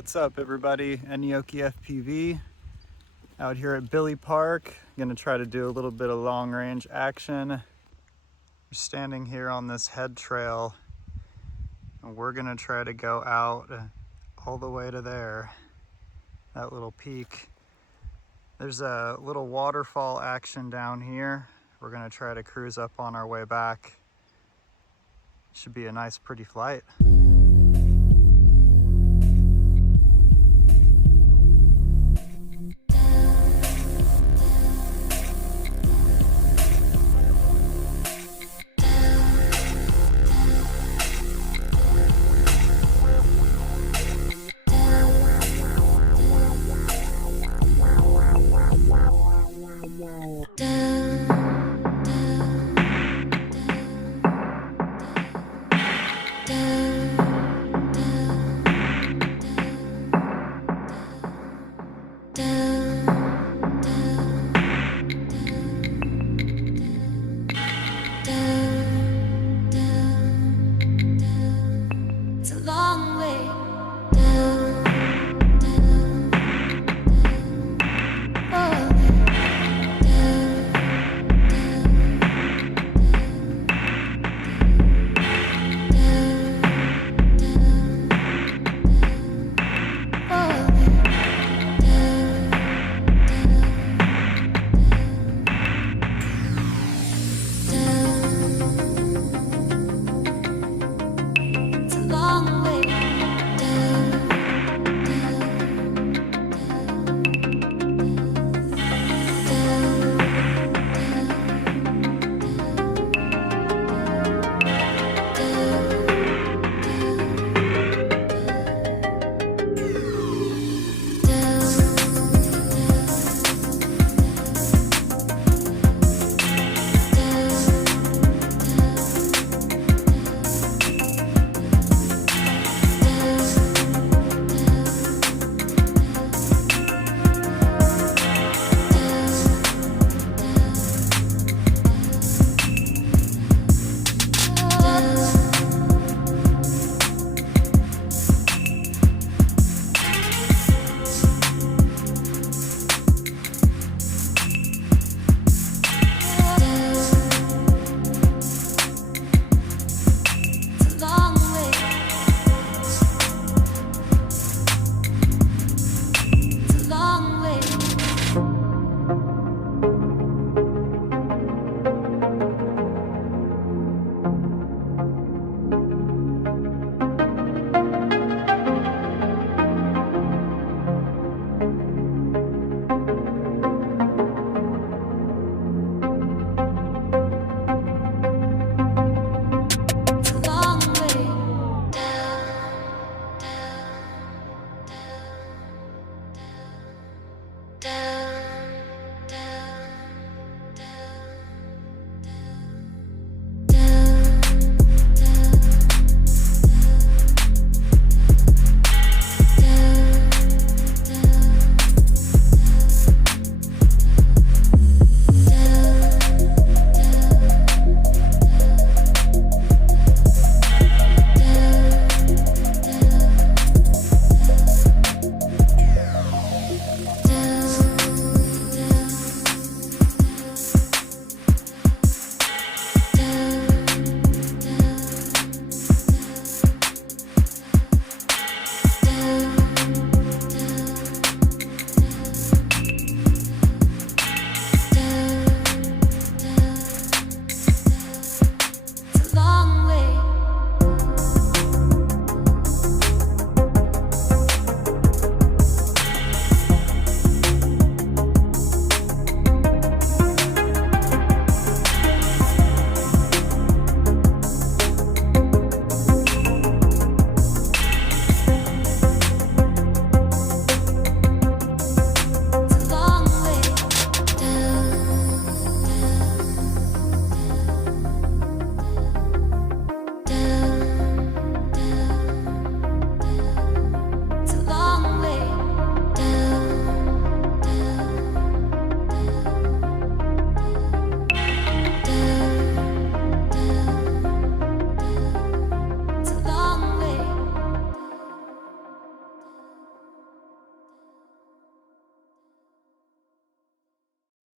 What's up everybody, Enioki FPV out here at Billy Park. Gonna try to do a little bit of long range action. We're standing here on this head trail and we're gonna try to go out all the way to there, that little peak. There's a little waterfall action down here. We're gonna try to cruise up on our way back. Should be a nice pretty flight.